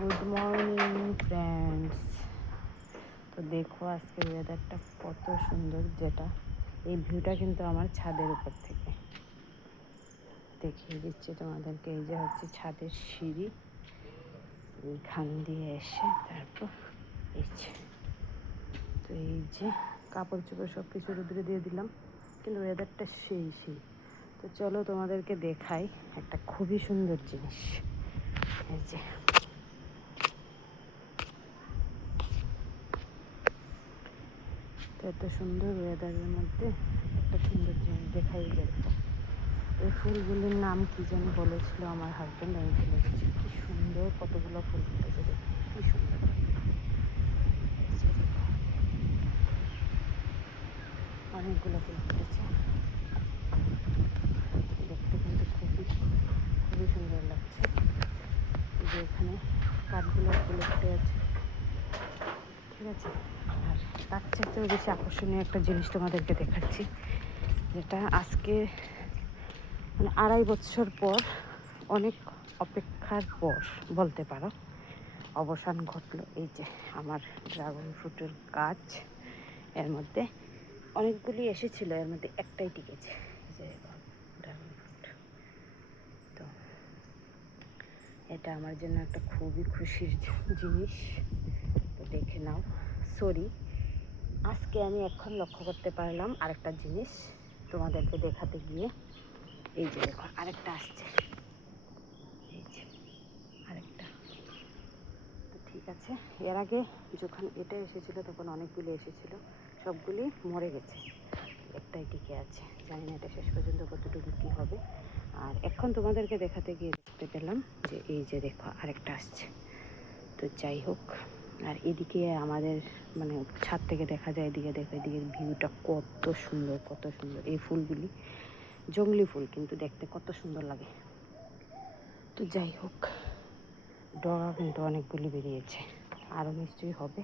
Good morning friends. তো দেখো আজকের ওয়েদারটা কত সুন্দর, যেটা এই ভিউটা কিন্তু আমার ছাদের উপর থেকে দেখিয়ে দিচ্ছি তোমাদেরকে। এই যে হচ্ছে ছাদের সিঁড়ি, এইখান দিয়ে এসে তারপর এই যে, তো এই যে কাপড় চোপড় সব কিছু রোদ্রে দিয়ে দিলাম, কিন্তু ওয়েদারটা সেই। তো চলো তোমাদেরকে দেখাই একটা খুবই সুন্দর জিনিস। এই যে এত সুন্দর ওয়েদারের মধ্যে একটা সুন্দর জিনিস দেখাই যাবে। এই ফুলগুলির নাম কি যেন বলেছিল আমার হাজব্যান্ড, আমি ভুলে গেছি। কি সুন্দর কতগুলো ফুল ফুটেছে, দেখো কি সুন্দর। অনেকগুলো ফুল ফুটেছে, দেখতে কিন্তু খুবই সুন্দর লাগছে। যে এখানে কাঠগুলো ফুলে ফুটে আছে, ঠিক আছে। আর তার চাইতেও বেশি আকর্ষণীয় একটা জিনিস তোমাদেরকে দেখাচ্ছি, যেটা আজকে মানে 2.5 বছর পর, অনেক অপেক্ষার পর বলতে পারো, অবসান ঘটলো। এই যে আমার ড্রাগন ফ্রুটের গাছ, এর মধ্যে অনেকগুলি এসেছিল, এর মধ্যে একটাই টিকেছে। এই যে ড্রাগন ফ্রুট, তো এটা আমার জন্য একটা খুবই খুশির জিনিস। তো দেখে নাও। সরি, আজকে আমি এখন লক্ষ্য করতে পারলাম আরেকটা জিনিস তোমাদেরকে দেখাতে গিয়ে। এই যে দেখো আরেকটা আসছে, এই যে আরেকটা। তো ঠিক আছে, এর আগে যখন এটা এসেছিলো তখন অনেকগুলি এসেছিলো, সবগুলি মরে গেছে, একটাই টিকে আছে। জানি না এটা শেষ পর্যন্ত কতটুকু কী হবে। আর এখন তোমাদেরকে দেখাতে গিয়ে দেখতে পেলাম যে এই যে দেখো আরেকটা আসছে। তো যাই হোক, আর এদিকে আমাদের মানে ছাদ থেকে দেখা যায়, এদিকে দেখো, এদিকের ভিউটা কত সুন্দর। এই ফুলগুলি জংলি ফুল, কিন্তু দেখতে কত সুন্দর লাগে। তো যাই হোক, ডগা কিন্তু অনেকগুলি বেরিয়েছে, আরও নিশ্চয়ই হবে,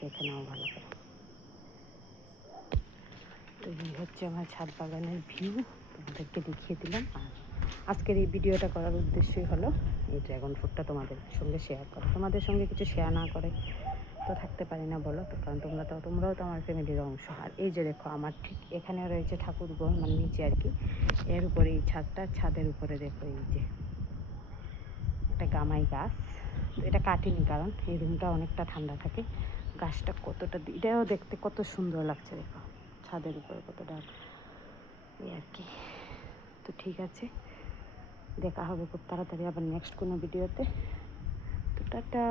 দেখে নাও ভালো করে। তো এই হচ্ছে আমার ছাদ বাগানের ভিউ, তোমাদেরকে দেখিয়ে দিলাম। আর আজকের এই ভিডিওটা করার উদ্দেশ্যই হলো এই ড্রাগন ফ্রুটটা তোমাদের সঙ্গে শেয়ার করা। তোমাদের সঙ্গে কিছু শেয়ার না করে তো থাকতে পারি না, বলো তো, কারণ তোমরাও তো আমার ফ্যামিলির অংশ। আর এই যে দেখো আমার ঠিক এখানে রয়েছে ঠাকুরঘর, মানে নিচে আর কি, এর উপরে এই ছাদের উপরে দেখো এই যে একটা গামাই গাছ। তো এটা কাটিনি, কারণ এই রুমটা অনেকটা ঠান্ডা থাকে। গাছটা কতটা, এটাও দেখতে কত সুন্দর লাগছে, দেখো ছাদের উপরে কতটা, এই আর কি। তো ঠিক আছে, দেখা হবে খুব তাড়াতাড়ি আবার নেক্সট কোনো ভিডিওতে। তো টাটা।